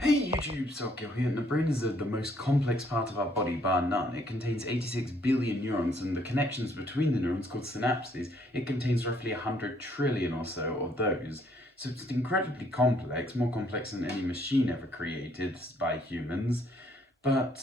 Hey YouTube, Sokyo here, and the brain is the most complex part of our body bar none. It contains 86 billion neurons, and the connections between the neurons, called synapses, it contains roughly 100 trillion or so of those. So it's incredibly complex, more complex than any machine ever created by humans, but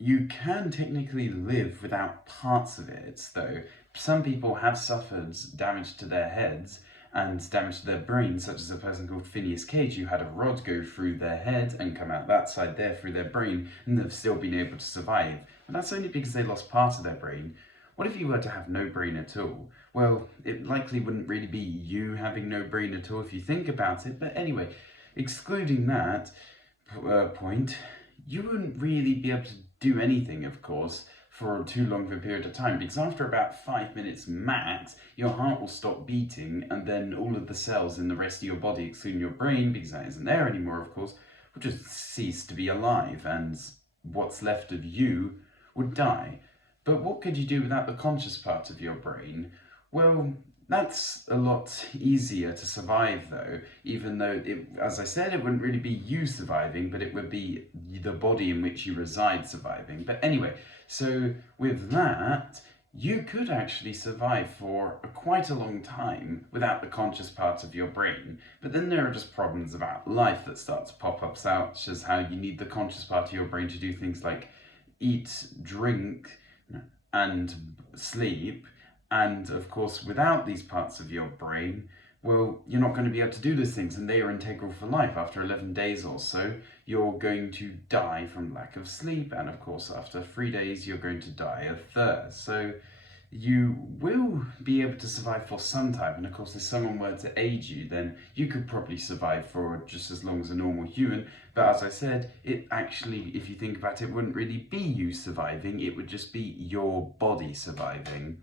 you can technically live without parts of it, though. Some people have suffered damage to their heads and damage to their brain, such as a person called Phineas Cage, who had a rod go through their head and come out that side there through their brain, and they've still been able to survive. But that's only because they lost part of their brain. What if you were to have no brain at all? Well, it likely wouldn't really be you having no brain at all if you think about it, but anyway, excluding that point, you wouldn't really be able to do anything, of course, for too long of a period of time, because after about 5 minutes max, your heart will stop beating, and then all of the cells in the rest of your body, excluding your brain, because that isn't there anymore, of course, will just cease to be alive, and what's left of you would die. But what could you do without the conscious part of your brain? Well, that's a lot easier to survive though, even though, as I said, it wouldn't really be you surviving, but it would be the body in which you reside surviving. But anyway, so with that, you could actually survive for quite a long time without the conscious part of your brain. But then there are just problems about life that start to pop up, such as how you need the conscious part of your brain to do things like eat, drink, and sleep. And of course, without these parts of your brain, well, you're not going to be able to do those things, and they are integral for life. After 11 days or so, you're going to die from lack of sleep, and of course, after 3 days, you're going to die of thirst. So you will be able to survive for some time, and of course, if someone were to aid you, then you could probably survive for just as long as a normal human. But as I said, it actually, if you think about it, wouldn't really be you surviving, it would just be your body surviving.